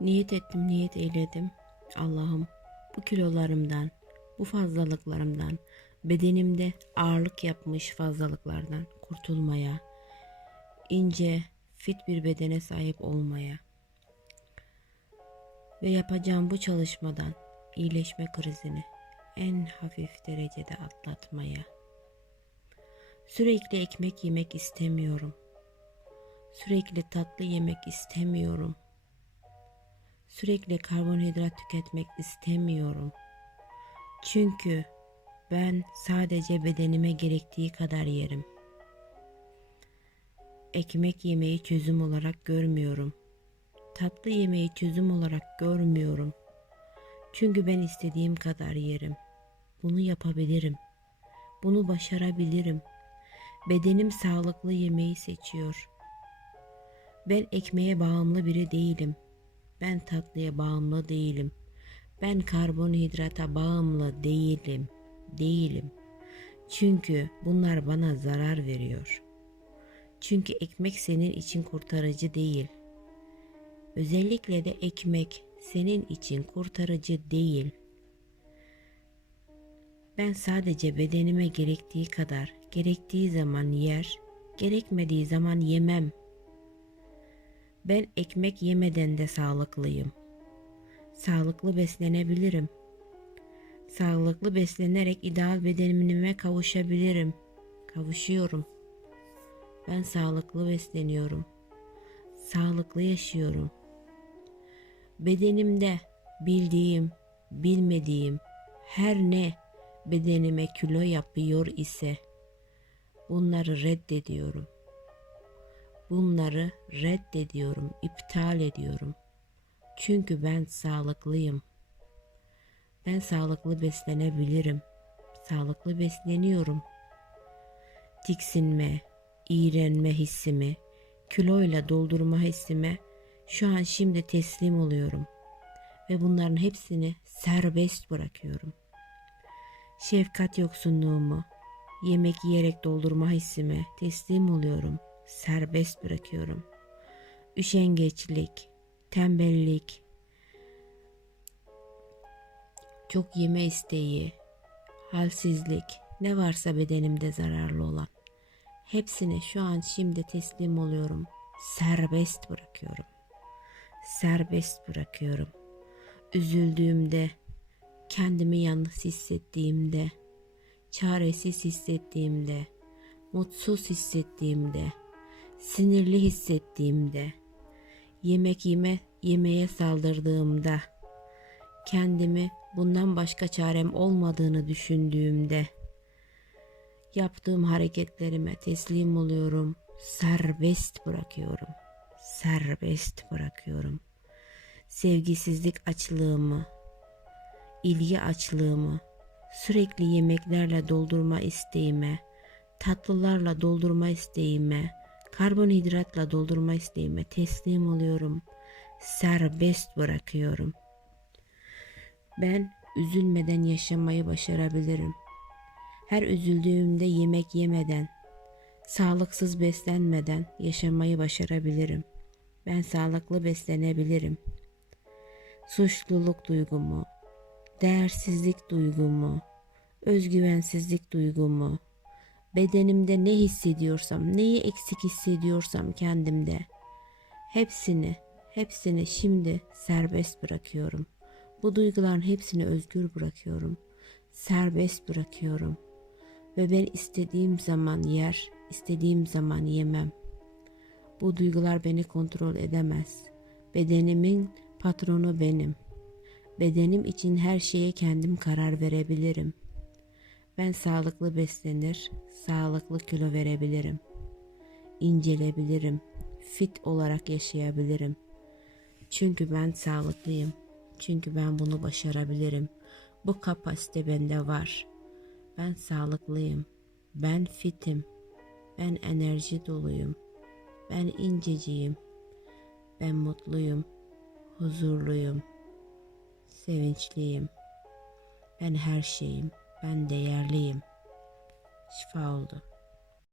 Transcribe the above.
Niyet ettim, niyet eyledim. Allah'ım bu kilolarımdan, bu fazlalıklarımdan, bedenimde ağırlık yapmış fazlalıklardan kurtulmaya, ince, fit bir bedene sahip olmaya ve yapacağım bu çalışmadan iyileşme krizini en hafif derecede atlatmaya. Sürekli ekmek yemek istemiyorum. Sürekli tatlı yemek istemiyorum. Sürekli karbonhidrat tüketmek istemiyorum. Çünkü ben sadece bedenime gerektiği kadar yerim. Ekmek yemeyi çözüm olarak görmüyorum. Tatlı yemeyi çözüm olarak görmüyorum. Çünkü ben istediğim kadar yerim. Bunu yapabilirim. Bunu başarabilirim. Bedenim sağlıklı yemeği seçiyor. Ben ekmeğe bağımlı biri değilim. Ben tatlıya bağımlı değilim. Ben karbonhidrata bağımlı değilim. Değilim. Çünkü bunlar bana zarar veriyor. Çünkü ekmek senin için kurtarıcı değil. Özellikle de ekmek senin için kurtarıcı değil. Ben sadece bedenime gerektiği kadar, gerektiği zaman yer, gerekmediği zaman yemem. Ben ekmek yemeden de sağlıklıyım. Sağlıklı beslenebilirim. Sağlıklı beslenerek ideal bedenime kavuşabilirim. Kavuşuyorum. Ben sağlıklı besleniyorum. Sağlıklı yaşıyorum. Bedenimde bildiğim, bilmediğim her ne bedenime kilo yapıyor ise bunları reddediyorum. Bunları reddediyorum, iptal ediyorum. Çünkü ben sağlıklıyım. Ben sağlıklı beslenebilirim. Sağlıklı besleniyorum. Tiksinme, iğrenme hissimi, kiloyla doldurma hissime şu an şimdi teslim oluyorum. Ve bunların hepsini serbest bırakıyorum. Şefkat yoksunluğumu, yemek yiyerek doldurma hissime teslim oluyorum. Serbest bırakıyorum. Üşengeçlik, tembellik, çok yeme isteği, halsizlik, ne varsa bedenimde zararlı olan hepsine şu an şimdi teslim oluyorum. Serbest bırakıyorum. Serbest bırakıyorum. Üzüldüğümde, kendimi yalnız hissettiğimde, çaresiz hissettiğimde, mutsuz hissettiğimde, sinirli hissettiğimde, yemek yeme yemeğe saldırdığımda, kendimi bundan başka çarem olmadığını düşündüğümde, yaptığım hareketlerime teslim oluyorum, serbest bırakıyorum, serbest bırakıyorum. Sevgisizlik açlığımı, ilgi açlığımı, sürekli yemeklerle doldurma isteğime, tatlılarla doldurma isteğime, karbonhidratla doldurma isteğime teslim oluyorum. Serbest bırakıyorum. Ben üzülmeden yaşamayı başarabilirim. Her üzüldüğümde yemek yemeden, sağlıksız beslenmeden yaşamayı başarabilirim. Ben sağlıklı beslenebilirim. Suçluluk duygumu, değersizlik duygumu, özgüvensizlik duygumu, bedenimde ne hissediyorsam, neyi eksik hissediyorsam kendimde hepsini, hepsini şimdi serbest bırakıyorum. Bu duyguların hepsini özgür bırakıyorum. Serbest bırakıyorum. Ve ben istediğim zaman yer, istediğim zaman yemem. Bu duygular beni kontrol edemez. Bedenimin patronu benim. Bedenim için her şeye kendim karar verebilirim. Ben sağlıklı beslenir, sağlıklı kilo verebilirim. İncelebilirim, fit olarak yaşayabilirim. Çünkü ben sağlıklıyım. Çünkü ben bunu başarabilirim. Bu kapasite bende var. Ben sağlıklıyım. Ben fitim. Ben enerji doluyum. Ben inceciyim. Ben mutluyum. Huzurluyum. Sevinçliyim. Ben her şeyim. Ben değerliyim. Şifa oldu.